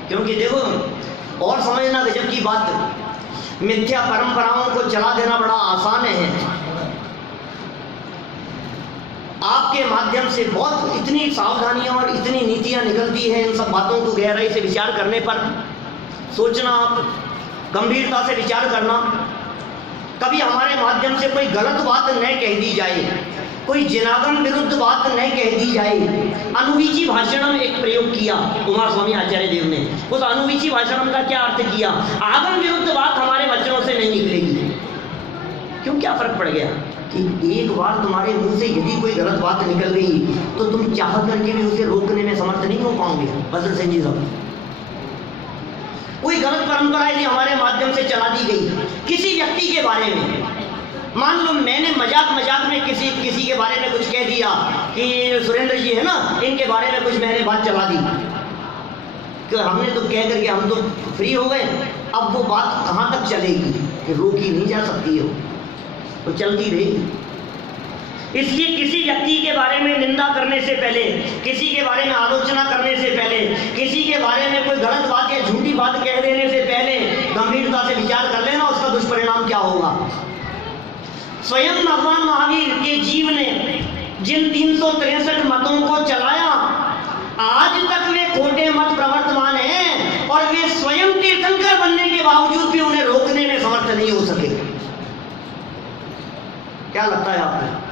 क्योंकि देखो, और समझना गजब की बात, मिथ्या परंपराओं को चला देना बड़ा आसान है। आपके माध्यम से बहुत इतनी सावधानियां और इतनी नीतियां निकलती हैं, इन सब बातों को गहराई से विचार करने पर, सोचना, आप गंभीरता से विचार करना। कभी हमारे माध्यम से कोई गलत बात न कह दी जाए, कोई जनागम विरुद्ध बात न कह दी जाए। अनुवीची भाषणम एक प्रयोग किया कुमार स्वामी आचार्य देव ने। उस अनुवीची भाषणम का क्या अर्थ किया? आगम विरुद्ध बात हमारे वचनों से नहीं निकलेगी। क्यों, क्या फर्क पड़ गया कि एक बार तुम्हारे मुंह से यदि कोई गलत बात निकल गई तो तुम चाह करके भी उसे रोकने में समर्थ नहीं हो पाओगे। बसर सिंह जी साहब, कोई गलत परंपरा यदि हमारे माध्यम से चला दी गई किसी व्यक्ति के बारे में, मान लो मैंने मजाक में किसी के बारे में कुछ कह दिया कि सुरेंद्र जी है ना, इनके बारे में कुछ मैंने बात चला दी, कि हमने तो कह करके हम तो फ्री हो गए। अब वो बात कहाँ तक चलेगी कि रोकी नहीं जा सकती है, वो चलती रहेगी। इसलिए किसी व्यक्ति के बारे में निंदा करने से पहले, किसी के बारे में आलोचना करने से पहले, किसी के बारे में कोई गलत बात या झूठी बात कह देने से पहले गंभीरता से विचार कर लेना उसका दुष्परिणाम क्या होगा। स्वयं भगवान महावीर के जीव ने जिन 363 मतों को चलाया, आज तक वे खोटे मत प्रवर्तमान हैं और वे स्वयं तीर्थंकर बनने के बावजूद भी उन्हें रोकने में समर्थ नहीं हो सके। क्या लगता है आपको?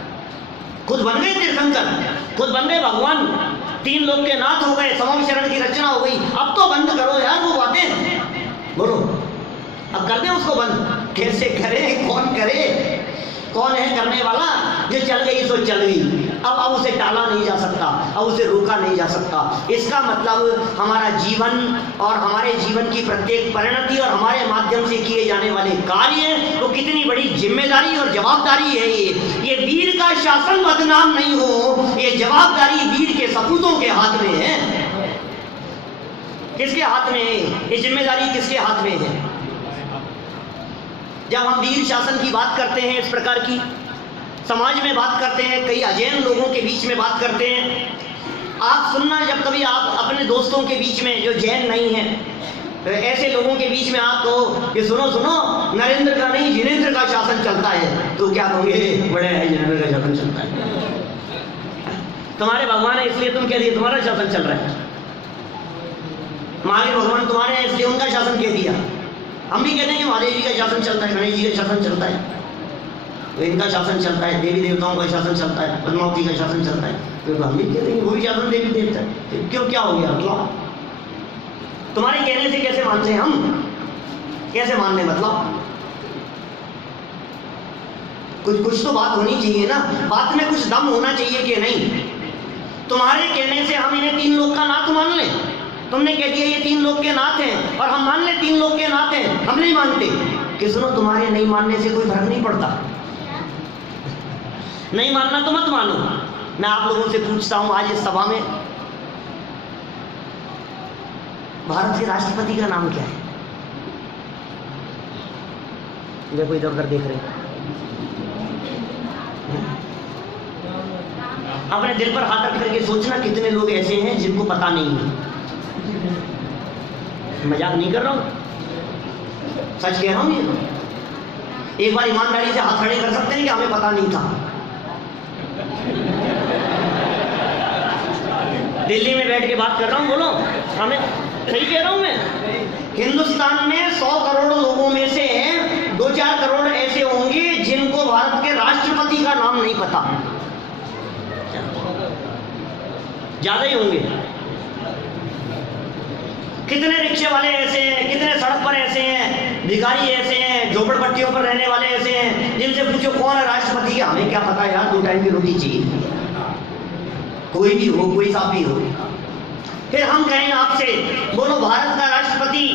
खुद बन गए तीर्थंकर, खुद बन गए भगवान, 3 लोक के नाथ हो गए, समम शरण की रचना हो गई। अब तो बंद करो यार वो बातें, बोलो अब कर दें उसको बंद। कैसे करें, कौन करे, कौन है करने वाला? जो चल गई सो चल गई, अब उसे टाला नहीं जा सकता, अब उसे रोका नहीं जा सकता। इसका मतलब हमारा जीवन और हमारे जीवन की प्रत्येक परिणति और हमारे माध्यम से किए जाने वाले कार्य तो कितनी बड़ी जिम्मेदारी और जवाबदारी है। ये वीर का शासन बदनाम नहीं हो, ये जवाबदारी वीर के सपूतों के हाथ में है। किसके हाथ में है ये जिम्मेदारी? किसके हाथ में है? जब हम वीर शासन की बात करते हैं, इस प्रकार की समाज में बात करते हैं, कई अजैन लोगों के बीच में बात करते हैं, आप सुनना, जब कभी आप अपने दोस्तों के बीच में जो जैन नहीं है, तो ऐसे लोगों के बीच में आप कहो कि सुनो सुनो नरेंद्र का नहीं जिनेंद्र का शासन चलता है, तो क्या कहोगे? बड़े है, जिनेंद्र का शासन चलता है। तुम्हारे भगवान है इसलिए तुम कह दिए तुम्हारा शासन चल रहा है। महावीर भगवान तुम्हारे हैं इसलिए उनका शासन कह दिया। हम भी कहते हैं कि महादेव जी का शासन चलता है, गणेश जी का शासन चलता है, तो इनका शासन चलता है, देवी देवताओं का शासन चलता है, पद्मावती का शासन चलता है, तो हम भी कहते हैं वो भी शासन देवी देवता है। तो क्यों, क्या हो गया? मतलब तुम्हारे कहने से कैसे मानते हैं हम? कैसे मानने? मतलब कुछ तो बात होनी चाहिए ना, बात में कुछ दम होना चाहिए कि नहीं। तुम्हारे कहने से हम इन्हें 3 लोक का नाथ मान लें? तुमने कह दिया ये 3 लोक के नाथ हैं और हम मान लें 3 लोक के नाथ हैं, हम नहीं मानते। कि सुनो, तुम्हारे नहीं मानने से कोई फर्क नहीं पड़ता, नहीं मानना तो मत मानो। मैं आप लोगों से पूछता हूं आज इस सभा में, भारत के राष्ट्रपति का नाम क्या है? देखो इधर उधर देख रहे, अपने दिल पर हाथ रख करके सोचना कितने लोग ऐसे हैं जिनको पता नहीं है। मजाक नहीं कर रहा हूं, सच कह रहा हूं। ये एक बार ईमानदारी से हाथ खड़े कर सकते हैं कि हमें पता नहीं था। दिल्ली में बैठ के बात कर रहा हूं, बोलो हमें, सही कह रहा हूं मैं। हिंदुस्तान में 100 करोड़ लोगों में से 2-4 करोड़ ऐसे होंगे जिनको भारत के राष्ट्रपति का नाम नहीं पता, ज्यादा ही होंगे। कितने रिक्शे वाले ऐसे हैं, कितने सड़क पर ऐसे हैं, भिखारी ऐसे हैं, झोपड़पट्टियों पर रहने वाले ऐसे हैं, जिनसे पूछो कौन है राष्ट्रपति, हमें क्या पता यार, 2 टाइम की रोटी चाहिए, कोई भी हो, कोई साहब भी हो। फिर हम कहें आपसे, बोलो भारत का राष्ट्रपति,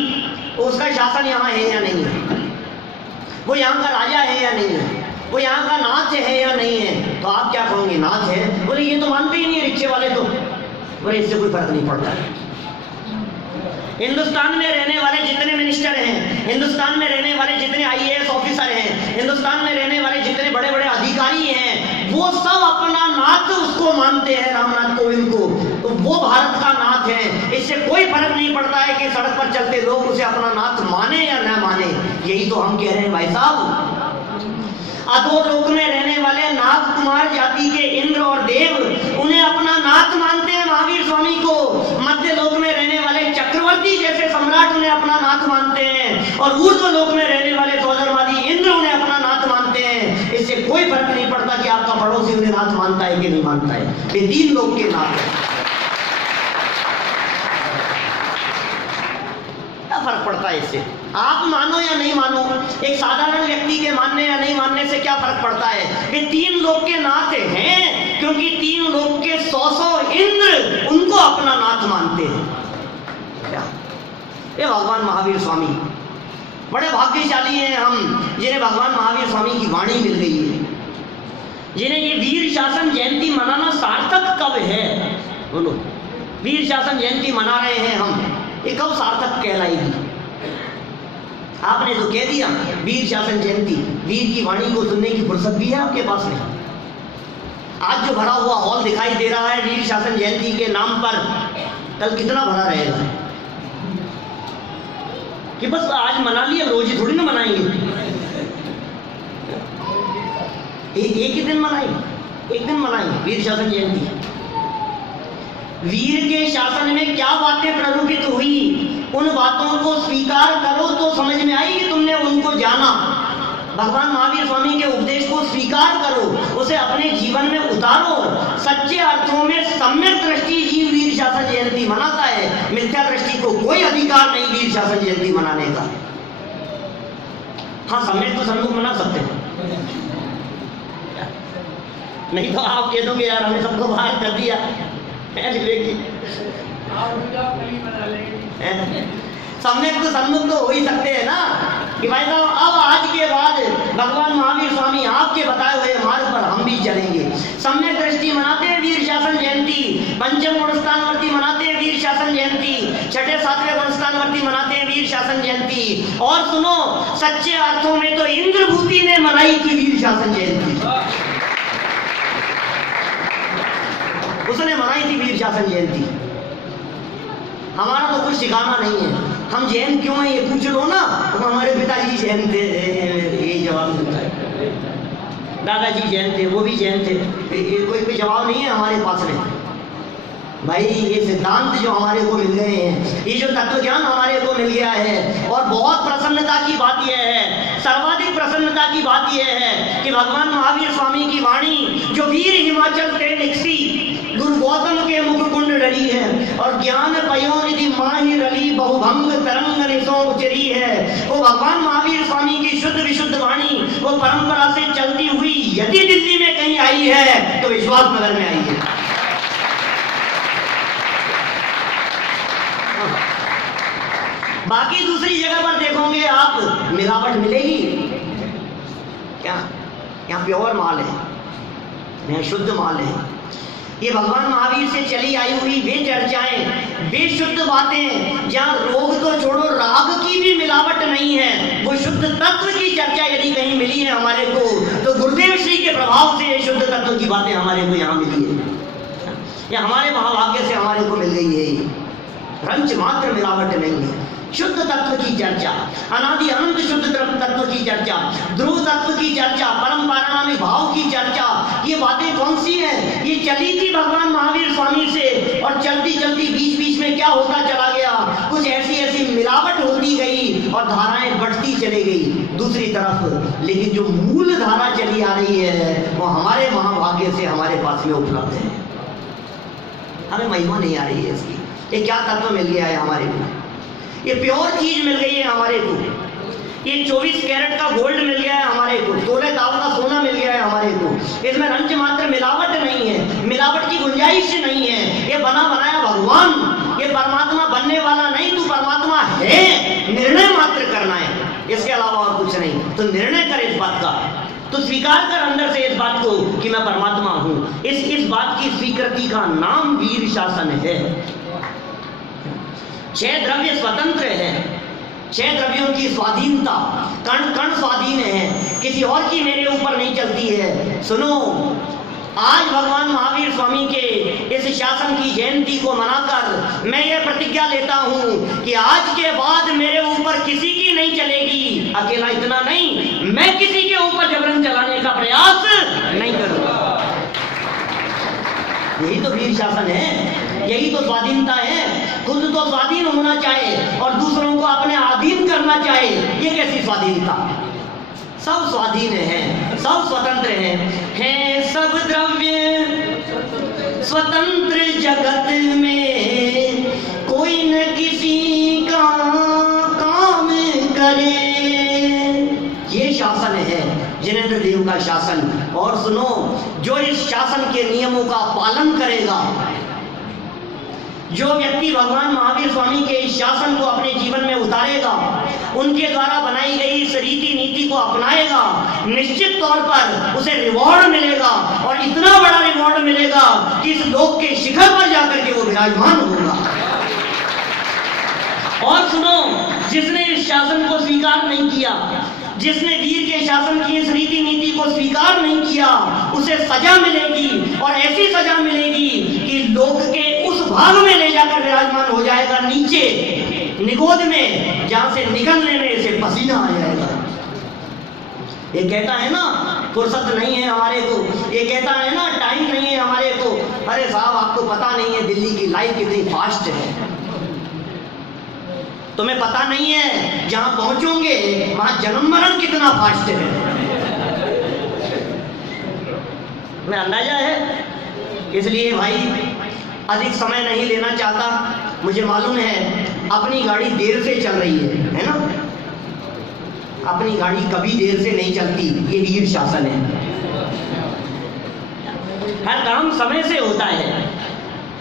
उसका शासन यहाँ है या नहीं है? वो यहाँ का राजा है या नहीं है? वो यहाँ का नाथ है या नहीं है? तो आप क्या कहोगे? नाथ है। बोले ये तो मानते ही नहीं रिक्शे वाले, तो बोले इससे कोई फर्क नहीं पड़ता। हिंदुस्तान में रहने वाले जितने मिनिस्टर हैं, हिंदुस्तान में रहने वाले जितने आईएएस ऑफिसर हैं, हिंदुस्तान में रहने वाले जितने बड़े बड़े अधिकारी हैं, वो सब अपना नाथ उसको मानते हैं, रामनाथ कोविंद को। तो वो भारत का नाथ है। इससे कोई फर्क नहीं पड़ता है कि सड़क पर चलते लोग उसे अपना नाथ माने या न माने। यही तो हम कह रहे हैं भाई साहब। अधोलोक में रहने वाले नाग कुमार जाति के इंद्र और देव उन्हें अपना नाथ मानते हैं, महावीर स्वामी को। मध्य लोक में रहने वाले चक्रवर्ती जैसे सम्राट उन्हें अपना नाथ मानते हैं, और ऊर्ध्व लोक में रहने वाले सौंदर्यवादी इंद्र उन्हें अपना नाथ मानते हैं। इससे कोई फर्क नहीं पड़ता कि आपका पड़ोसी उन्हें नाथ मानता है कि नहीं मानता है। ये 3 लोक के नाथ है। फर्क पड़ता है इससे, आप मानो या नहीं मानो। एक साधारण व्यक्ति के मानने या नहीं मानने से क्या फर्क पड़ता है। वे 3 लोक के नाथ हैं, क्योंकि 3 लोक के 100 इंद्र उनको अपना नाथ मानते हैं। क्या ये भगवान महावीर स्वामी बड़े भाग्यशाली हैं हम, जिन्हें भगवान महावीर स्वामी की वाणी मिल गई है, जिन्हें ये वीर शासन जयंती मनाना सार्थक कब है। बोलो, वीर शासन जयंती मना रहे हैं हम, ये कब सार्थक कहलाएगी। आपने जो कह दिया वीर शासन जयंती, वीर की वाणी को सुनने की फुर्सत भी है आपके पास में। आज जो भरा हुआ हॉल दिखाई दे रहा है वीर शासन जयंती के नाम पर, कल कितना भरा रहेगा। कि बस आज मना लिया, रोज ही थोड़ी ना मनाएंगे। एक ही दिन मनाएंगे, एक दिन मनाएंगे वीर शासन जयंती। वीर के शासन में क्या बातें प्ररूपित हुई, उन बातों को स्वीकार करो तो समझ में आएगी तुमने उनको जाना। भगवान महावीर स्वामी के उपदेश को स्वीकार करो, उसे अपने जीवन में उतारो। सच्चे अर्थों में सम्यक दृष्टि जीव वीर शासन जयंती मनाता है। मिथ्या दृष्टि को कोई अधिकार नहीं वीर शासन जयंती मनाने का। हाँ, सम्यक तो सन्मुख मना सकते हैं, नहीं तो आप कह दोगे यार हमें सबको बाहर कर दिया। सम्यक तो सन्मुख तो हो ही सकते हैं ना, कि भाई साहब अब आज के बाद भगवान महावीर स्वामी आपके बताए हुए मार्ग पर हम भी चलेंगे। सम्यक दृष्टि मनाते हैं वीर शासन जयंती, पंचम गुणस्थानवर्ती मनाते हैं वीर शासन जयंती, छठे सातवें गुणस्थानवर्ती मनाते हैं वीर शासन जयंती। और सुनो, सच्चे अर्थों में तो इंद्रभूति ने मनाई थी वीर शासन जयंती, उसने मनाई थी वीर शासन जयंती। हमारा तो कुछ ठिकाना नहीं है, हम जैन क्यों हैं ये पूछ लो ना, तो हमारे पिताजी जैन थे, ये जवाब मिलता है। दादाजी जैन थे, वो भी जैन थे, कोई जवाब नहीं है हमारे पास में। भाई ये सिद्धांत जो हमारे को मिल गए हैं, ये जो तत्व ज्ञान हमारे को मिल गया है, और बहुत प्रसन्नता की बात यह है, सर्वाधिक प्रसन्नता की बात यह है कि भगवान महावीर स्वामी की वाणी जो वीर हिमाचल ते निकसी गुरु गौतम के मुख कुंड डरी है, और ज्ञान पयोनिधि माही रली बहुभंग तरंग निसो उचरी है। वो भगवान महावीर स्वामी की शुद्ध विशुद्ध वाणी वो परंपरा से चलती हुई यदि दिल्ली में कहीं आई है तो विश्वास नगर में आई है। बाकी दूसरी जगह पर देखोगे आप मिलावट मिलेगी क्या? यहाँ प्योर माल है, यहाँ शुद्ध माल है। ये भगवान महावीर से चली आई हुई वे चर्चाएं, वे शुद्ध बातें, जहाँ रोग तो छोड़ो राग की भी मिलावट नहीं है, वो शुद्ध तत्व की चर्चा यदि कहीं मिली है हमारे को, तो गुरुदेव श्री के प्रभाव से ये शुद्ध तत्व की बातें हमारे को यहाँ मिली है। ये हमारे महाभाग्य से हमारे को मिल गई है। रंच मात्र मिलावट नहीं है, शुद्ध तत्व की चर्चा, अनादि अनंत शुद्ध तत्व की चर्चा, ध्रुव तत्व की चर्चा, परम पारणामी भाव की चर्चा। ये बातें कौन सी हैं? ये चली थी भगवान महावीर स्वामी से, और चलती चलती बीच बीच में क्या होता चला गया, कुछ ऐसी ऐसी मिलावट होती गई और धाराएं बढ़ती चली गई दूसरी तरफ। लेकिन जो मूल धारा चली आ रही है वो हमारे महाभाग्य से हमारे पास में उपलब्ध है। हमें महिमा नहीं आ रही है इसकी। ये क्या तत्व मिल गया है हमारे को? ये प्योर चीज मिल गई है हमारे को। ये 24 कैरेट का गोल्ड मिल गया है हमारे को, 16 ताव का सोना मिल गया है हमारे को। इसमें रंच मात्र मिलावट नहीं है, मिलावट की गुंजाइश नहीं है। ये बना बनाया भगवान, ये परमात्मा बनने वाला नहीं, तू परमात्मा है, निर्णय मात्र करना है, इसके अलावा और कुछ नहीं। तो निर्णय कर इस बात का, तो स्वीकार कर अंदर से इस बात को कि मैं परमात्मा हूं। इस बात की स्वीकृति का नाम वीर शासन है। 6 द्रव्य स्वतंत्र हैं, 6 द्रव्यों की स्वाधीनता, कण कण स्वाधीन है, किसी और की मेरे ऊपर नहीं चलती है। सुनो, आज भगवान महावीर स्वामी के इस शासन की जयंती को मनाकर मैं ये प्रतिज्ञा लेता हूँ कि आज के बाद मेरे ऊपर किसी की नहीं चलेगी। अकेला इतना नहीं, मैं किसी के ऊपर जबरन चलाने का प्रयास नहीं करूँगा। यही तो वीर शासन है, यही तो स्वाधीनता है। खुद तो स्वाधीन होना चाहे और दूसरों को अपने अधीन करना चाहे, ये कैसी स्वाधीनता? सब स्वाधीन है, सब स्वतंत्र हैं सब द्रव्य स्वतंत्र जगत में, कोई न किसी का काम करे। ये शासन है जिनेंद्र देव का शासन। और सुनो, जो इस शासन के नियमों का पालन करेगा, जो व्यक्ति भगवान महावीर स्वामी के इस शासन को अपने जीवन में उतारेगा, उनके द्वारा बनाई गई इस रीति नीति को अपनाएगा, निश्चित तौर पर उसे रिवॉर्ड मिलेगा और इतना बड़ा रिवॉर्ड मिलेगा कि इस लोक के शिखर पर जाकर के वो विराजमान होगा। और सुनो, जिसने इस शासन को स्वीकार नहीं किया, जिसने वीर के शासन की इस रीति नीति को स्वीकार नहीं किया, उसे सजा मिलेगी और ऐसी सजा मिलेगी कि लोक के उस भाग में ले जाकर विराजमान हो जाएगा, नीचे निगोद में, जहां से निकलने में इसे पसीना आ जाएगा। ये कहता है ना फुर्सत नहीं है हमारे को, ये कहता है ना टाइम नहीं है हमारे को। अरे साहब, आपको पता नहीं है दिल्ली की लाइफ कितनी फास्ट है, तुम्हें पता नहीं है जहां पहुंचोगे वहां जन्म मरण कितना फास्ट है। मैं अंदाजा है, इसलिए भाई अधिक समय नहीं लेना चाहता। मुझे मालूम है अपनी गाड़ी देर से चल रही है ना? अपनी गाड़ी कभी देर से नहीं चलती, ये वीर शासन है। हर काम समय से होता है,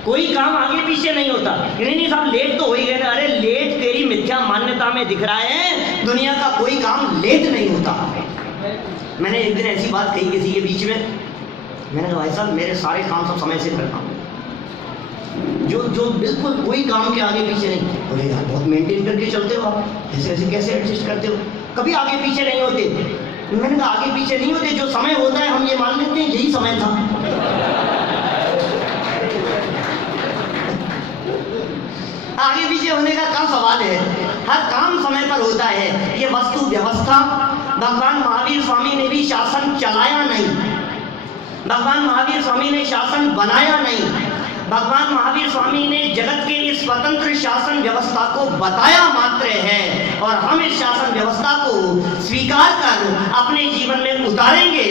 कोई काम आगे पीछे नहीं होता। नहीं साहब लेट तो हो ही गए ना। अरे लेट तेरी मिथ्या मान्यता में दिख रहा है, दुनिया का कोई काम लेट नहीं होता। मैंने एक दिन ऐसी बात कही किसी के बीच में, मैंने कहा भाई साहब मेरे सारे काम सब समय से करता हूँ, जो बिल्कुल कोई काम के आगे पीछे नहीं। बोले यार बहुत मेंटेन करके चलते हो आप, ऐसे ऐसे कैसे एडजस्ट करते हो? कभी आगे पीछे नहीं होते। मैंने कहा आगे पीछे नहीं होते, जो समय होता है हम ये मान लेते हैं यही समय था। आगे पीछे होने का क्या सवाल है, हर काम समय पर होता है। ये वस्तु व्यवस्था भगवान महावीर स्वामी ने भी शासन चलाया नहीं, भगवान महावीर स्वामी ने शासन बनाया नहीं। भगवान महावीर स्वामी ने जगत के इस स्वतंत्र शासन व्यवस्था को बताया मात्र है, और हम इस शासन व्यवस्था को स्वीकार कर अपने जीवन में उतारेंगे,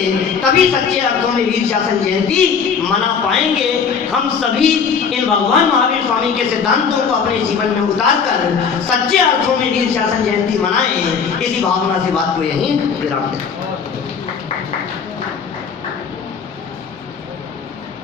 तभी सच्चे अर्थों में वीर शासन जयंती मना पाएंगे। हम सभी इन भगवान महावीर स्वामी के सिद्धांतों को अपने जीवन में उतार कर सच्चे अर्थों में वीर शासन जयंती मनाएं। इसी भावना से बात को यहीं विराम दें।